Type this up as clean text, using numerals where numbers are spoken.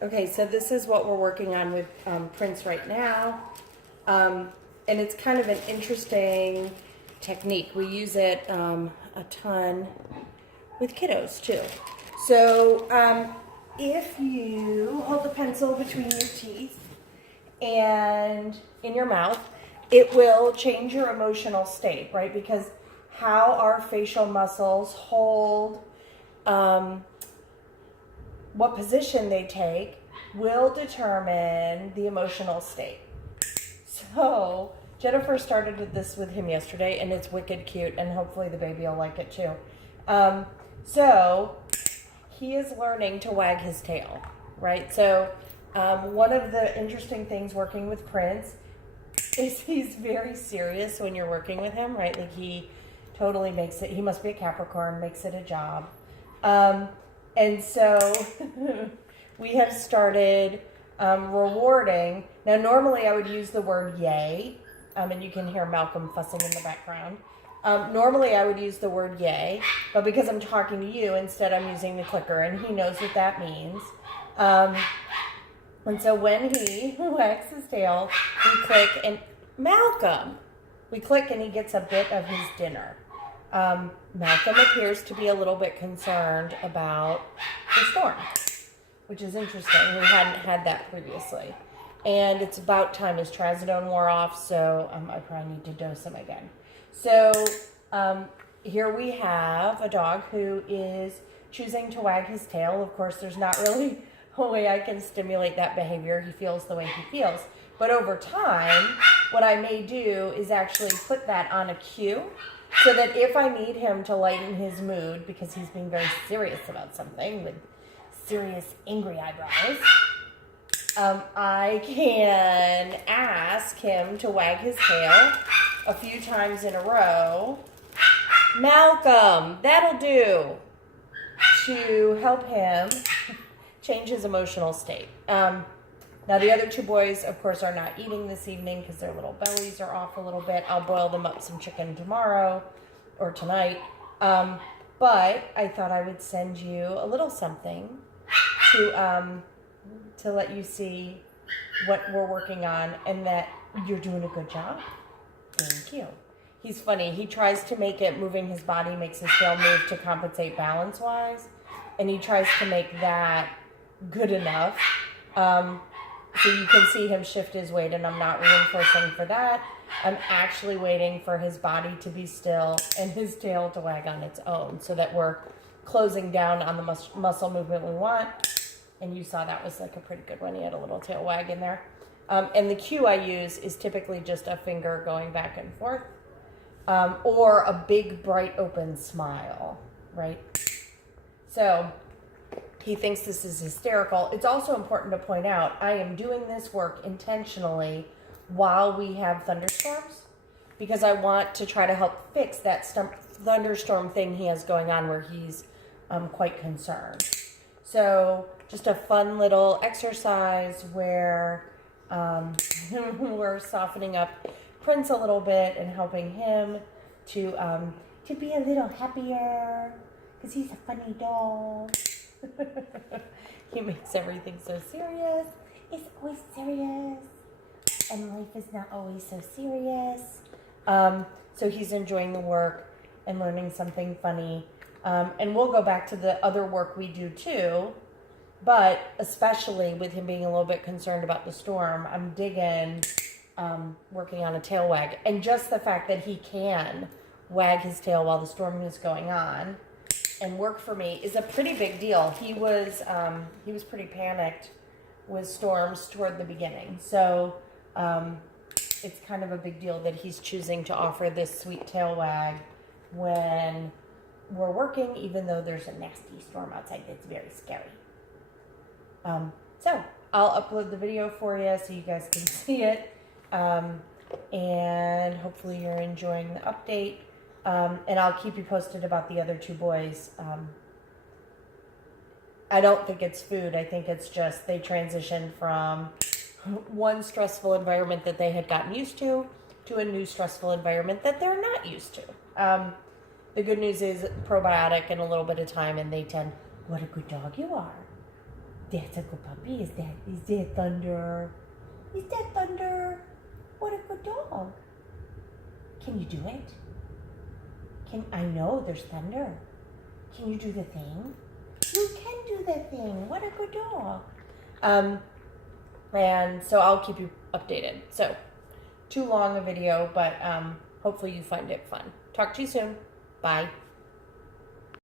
Okay, so this is what we're working on with Prince right now. And it's kind of an interesting technique. We use it a ton with kiddos too. So if you hold the pencil between your teeth and in your mouth, it will change your emotional state, right? Because how our facial muscles hold, what position they take will determine the emotional state. So Jennifer started with this with him yesterday, and it's wicked cute, and hopefully the baby will like it too. So he is learning to wag his tail, right? So one of the interesting things working with Prince is he's very serious when you're working with him, right? Like he totally makes it, he must be a Capricorn, makes it a job. And so we have started rewarding. Now, normally I would use the word yay, and you can hear Malcolm fussing in the background. Normally I would use the word yay, but because I'm talking to you, instead I'm using the clicker, and he knows what that means. And so when he wags his tail, we click, and Malcolm, we click and he gets a bit of his dinner. Malcolm appears to be a little bit concerned about the storm, which is interesting. We hadn't had that previously. And it's about time his trazodone wore off, so I probably need to dose him again. So here we have a dog who is choosing to wag his tail. Of course, there's not really a way I can stimulate that behavior. He feels the way he feels. But over time, what I may do is actually put that on a cue so that if I need him to lighten his mood because he's being very serious about something with serious, angry eyebrows, I can ask him to wag his tail a few times in a row. Malcolm, that'll do, to help him change his emotional state. Now the other two boys, of course, are not eating this evening because their little bellies are off a little bit. I'll boil them up some chicken tomorrow or tonight. But I thought I would send you a little something to let you see what we're working on and that you're doing a good job. Thank you. He's funny. He tries to make it, moving his body makes his tail move to compensate balance-wise. And he tries to make that good enough. So you can see him shift his weight, and I'm not reinforcing for that. I'm actually waiting for his body to be still and his tail to wag on its own so that we're closing down on the muscle movement we want. And you saw that was like a pretty good one. He had a little tail wag in there. And the cue I use is typically just a finger going back and forth, or a big, bright, open smile, right? So he thinks this is hysterical. It's also important to point out, I am doing this work intentionally while we have thunderstorms because I want to try to help fix that thunderstorm thing he has going on where he's quite concerned. So just a fun little exercise where we're softening up Prince a little bit and helping him to be a little happier because he's a funny dog. He makes everything so serious. It's always serious. And life is not always so serious. So he's enjoying the work and learning something funny. And we'll go back to the other work we do too. But especially with him being a little bit concerned about the storm, I'm digging working on a tail wag. And just the fact that he can wag his tail while the storm is going on and work for me is a pretty big deal. He was pretty panicked with storms toward the beginning. So it's kind of a big deal that he's choosing to offer this sweet tail wag when we're working, even though there's a nasty storm outside that's very scary. So I'll upload the video for you so you guys can see it. And hopefully you're enjoying the update. And I'll keep you posted about the other two boys. I don't think it's food. I think it's just they transitioned from one stressful environment that they had gotten used to a new stressful environment that they're not used to. The good news is probiotic and a little bit of time, and they tend, what a good dog you are. That's a good puppy. Is that Thunder? Is that Thunder? What a good dog. Can you do it? I know there's Thunder. Can you do the thing? You can do that thing. What a good dog. And so I'll keep you updated. So, too long a video, but hopefully you find it fun. Talk to you soon. Bye.